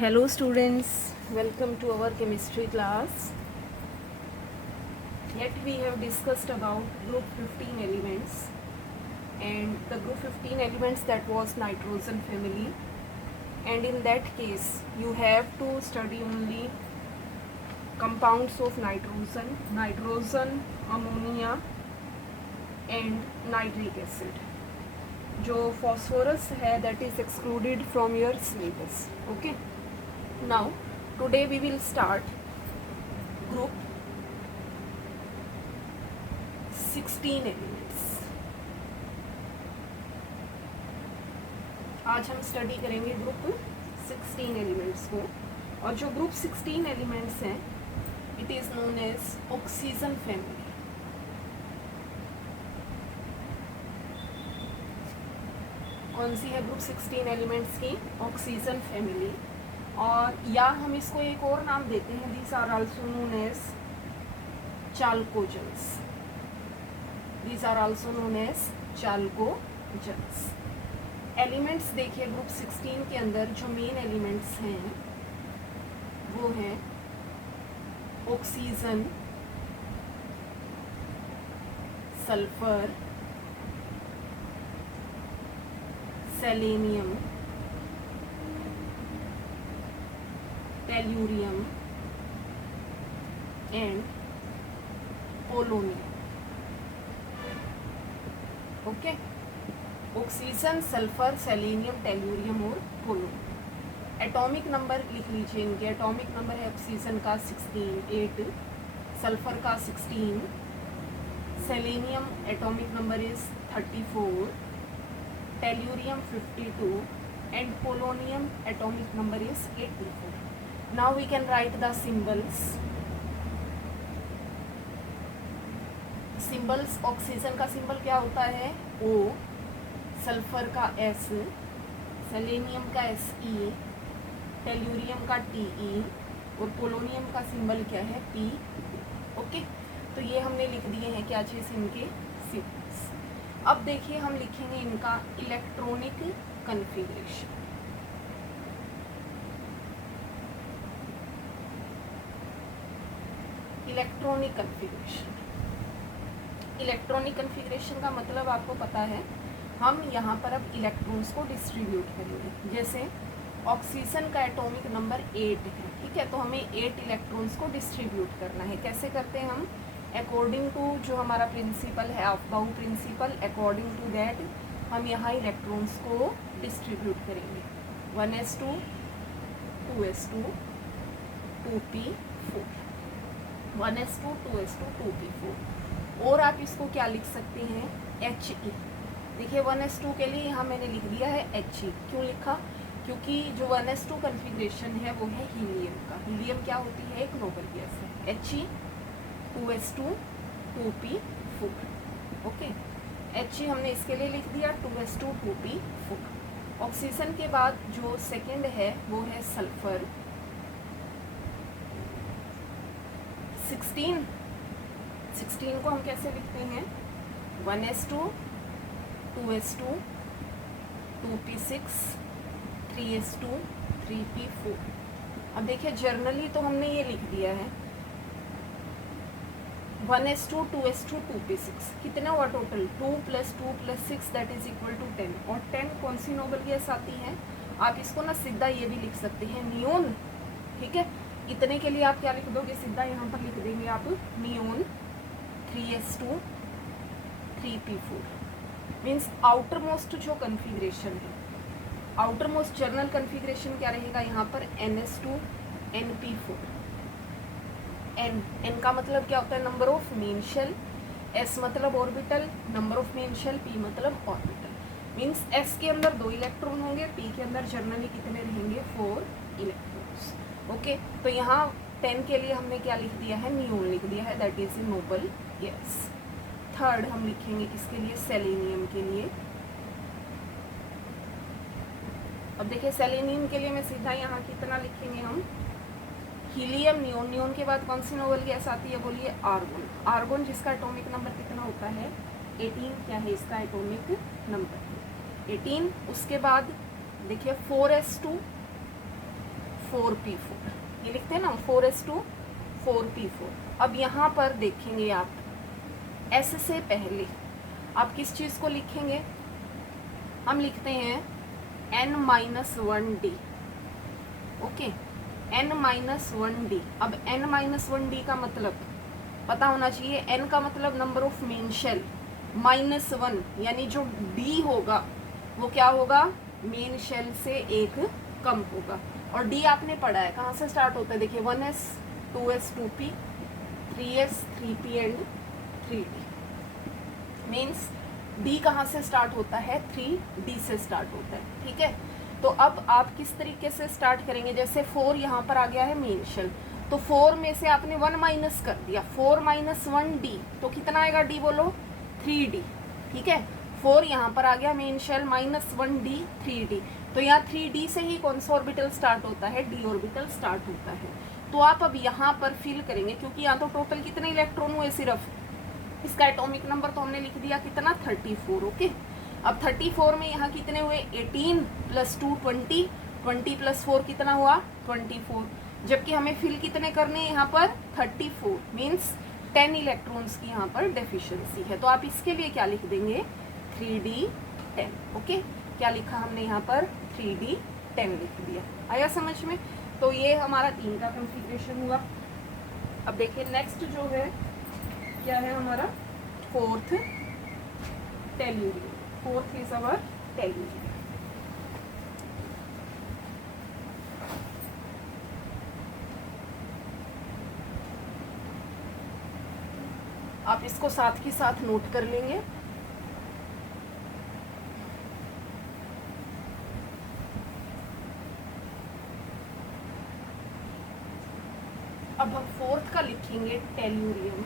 Hello students, welcome to our chemistry class. Yet we have discussed about group 15 elements, and the group 15 elements, that was nitrogen family, and in that case you have to study only compounds of nitrogen, ammonia and nitric acid. जो phosphorus है that is excluded from your syllabus. Okay. Now today we will start group 16 elements. आज हम study करेंगे group 16 elements को, और जो group 16 elements हैं it is known as oxygen family. कौन सी है ग्रुप 16 एलिमेंट्स की? Oxygen family. और या हम इसको एक और नाम देते हैं, these are also known as chalcogens. These are also known as chalcogens. Elements देखिए ग्रुप 16 के अंदर जो मेन एलिमेंट्स हैं वो हैं oxygen, sulphur, selenium, tellurium and polonium. Okay, oxygen, sulphur, selenium, tellurium और पोलोनियम. एटॉमिक नंबर लिख लीजिए इनके. एटॉमिक नंबर है ऑक्सीजन का 8, सल्फर का 16, selenium atomic number is 34, tellurium 52 and polonium atomic number is 84. Now we can write the symbols. Symbols, oxygen का symbol क्या होता है? O, सल्फर का S, सेलेनियम का Se, टेल्यूरियम का Te और पोलोनियम का सिंबल क्या है? P. ओके, तो ये हमने लिख दिए हैं क्या चीज़, इनके सिंबल्स. अब देखिए हम लिखेंगे इनका electronic configuration. Electronic configuration. Electronic configuration का मतलब आपको पता है, हम यहाँ पर अब इलेक्ट्रॉन्स को डिस्ट्रीब्यूट करेंगे. जैसे ऑक्सीजन का एटॉमिक नंबर 8 है, ठीक है, तो हमें 8 इलेक्ट्रॉन्स को डिस्ट्रीब्यूट करना है. कैसे करते हैं हम? अकॉर्डिंग टू जो हमारा प्रिंसिपल है, Aufbau principal, according to that हम यहाँ इलेक्ट्रॉन्स को डिस्ट्रीब्यूट करेंगे. 1s2, 2s2, 2p4, 1s2, 2s2, 2p4. और आप इसको क्या लिख सकते हैं? He. देखिए 1s2 के लिए यहाँ मैंने लिख दिया है He. क्यों लिखा? क्योंकि जो 1s2 कन्फिग्रेशन है वो है हीलियम का. हीलियम क्या होती है? एक नोबल गैस है. He, 2s2, 2p4. Okay, He हमने इसके लिए लिख दिया 2s2, 2p4. ऑक्सीजन के बाद जो सेकंड है वो है सल्फर. 16 को हम कैसे लिखते हैं? 1s2, 2s2, 2p6, 3s2, 3p4. अब देखिए जर्नली तो हमने ये लिख दिया है 1s2, 2s2, 2p6. कितना हुआ total? 2 + 2 + 6 that is equal to 10. और 10 कौन सी नोबल गैस आती है? आप इसको ना सीधा ये भी लिख सकते हैं, नियोन. ठीक है, इतने के लिए आप क्या लिख दोगे? सीधा यहाँ पर लिख देंगे आप neon. 3s2, 3p4 means outer most जो कन्फिग्रेशन है, आउटर मोस्ट जर्नल कन्फिग्रेशन क्या रहेगा यहाँ पर? ns2, np4. n का मतलब क्या होता है? Number of main shell. s मतलब orbital, number of main shell. p मतलब ऑर्बिटल. मीन्स s के अंदर 2 इलेक्ट्रॉन होंगे, p के अंदर जर्नली कितने रहेंगे? 4 इलेक्ट्रॉन्स. ओके, तो यहाँ 10 के लिए हमने क्या लिख दिया है? नियोन लिख दिया है, that is a noble gas. Third हम लिखेंगे किसके लिए? सेलेनियम के लिए. अब देखिए सेलेनियम के लिए मैं सीधा यहाँ कितना लिखेंगे हम? Helium, neon. नियोन के बाद कौन सी नोबल गैस आती है? बोलिए आर्गोन. आर्गोन जिसका एटॉमिक नंबर कितना होता है? 18. क्या है इसका एटॉमिक नंबर? 18. उसके बाद देखिए 4s2, 4p4, ये लिखते हैं ना 4s2 4p4। अब यहाँ पर देखेंगे आप S से पहले आप किस चीज़ को लिखेंगे, हम लिखते हैं n-1d। Okay, n-1d। अब n-1d का मतलब पता होना चाहिए। n का मतलब नंबर ऑफ मेन शेल, -1 यानी जो d होगा वो क्या होगा, मेन शेल से एक कम होगा। और d आपने पढ़ा है कहाँ से स्टार्ट होता है, देखिए 1s 2s 2p 3s 3p and 3d। Means d कहाँ से स्टार्ट होता है, 3d से स्टार्ट होता है। ठीक है, तो अब आप किस तरीके से स्टार्ट करेंगे, जैसे 4 यहाँ पर आ गया है मेन शेल, तो 4 में से आपने 1 माइनस कर दिया, 4 माइनस 1d, तो कितना आएगा d बोलो, 3d। ठीक है, 4 यहाँ पर आ गया मेन शेल, -1d 3d, तो यहाँ 3d से ही कौन सा ऑर्बिटल स्टार्ट होता है, d ऑर्बिटल स्टार्ट होता है। तो आप अब यहाँ पर फिल करेंगे, क्योंकि यहाँ तो टोटल कितने इलेक्ट्रॉन हुए, सिर्फ इसका एटॉमिक नंबर तो हमने लिख दिया कितना, 34। ओके, अब 34 में यहाँ कितने हुए, 18 + 2 20, 20 + 4 कितना हुआ, 24। जबकि हमें फिल कितने करने हैं यहाँ पर, 34, मीन्स 10 इलेक्ट्रॉन्स की यहाँ पर डेफिशिएंसी है। तो आप इसके लिए क्या लिख देंगे, 3d10। ओके, क्या लिखा हमने यहाँ पर, 3d10 लिख दिया। आया समझ में। तो ये हमारा 3 का कॉन्फ़िगरेशन हुआ। अब देखिए नेक्स्ट जो है क्या है हमारा, 4th tellurium. 4th is our tellurium. आप इसको साथ के साथ नोट कर लेंगे। अब हम 4th का लिखेंगे टेल्यूरियम,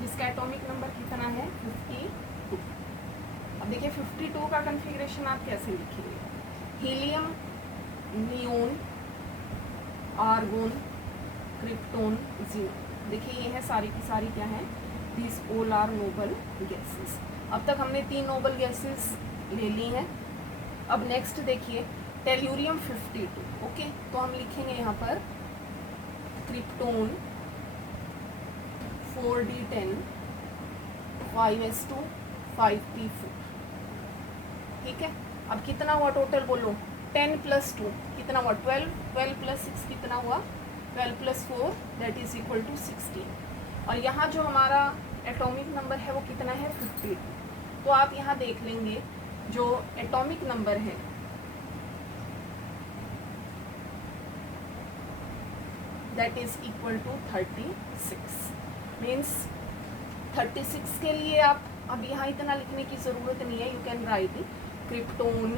जिसका एटॉमिक नंबर कितना है, 52। अब देखिए 52 का कॉन्फ़िगरेशन आप कैसे लिखेंगे, helium, neon, argon, krypton, xenon. देखिए ये है सारी की सारी क्या है, these all are noble gases. अब तक हमने 3 नोबल गैसेस ले ली हैं। अब नेक्स्ट देखिए टेल्यूरियम 52। ओके, तो हम लिखेंगे यहाँ पर क्रिप्टोन 4d10 5s2 5p4। ठीक है, अब कितना हुआ टोटल बोलो, 10 + 2 कितना हुआ, 12, 12 + 6 कितना हुआ, 12 + 4 दैट इज इक्वल टू 16। और यहाँ जो हमारा एटॉमिक नंबर है वो कितना है, 52। तो आप यहाँ देख लेंगे जो एटॉमिक नंबर है that is equal to 36। Means 36 के लिए आप अब यहाँ इतना लिखने की ज़रूरत नहीं है, you can write krypton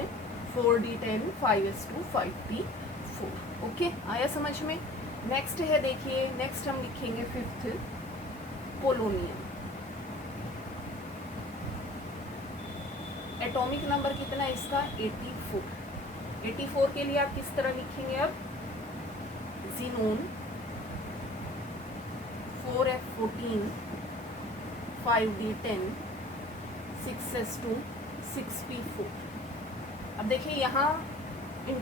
4d10 5s2 5p4। Okay, आया समझ में। नेक्स्ट है देखिए, नेक्स्ट हम लिखेंगे 5th पोलोनियम। एटॉमिक नंबर कितना है इसका, 84। 84 के लिए आप किस तरह लिखेंगे, अब ज़ीनोन 4f14 5d10 6s2 6p4। अब देखिए यहाँ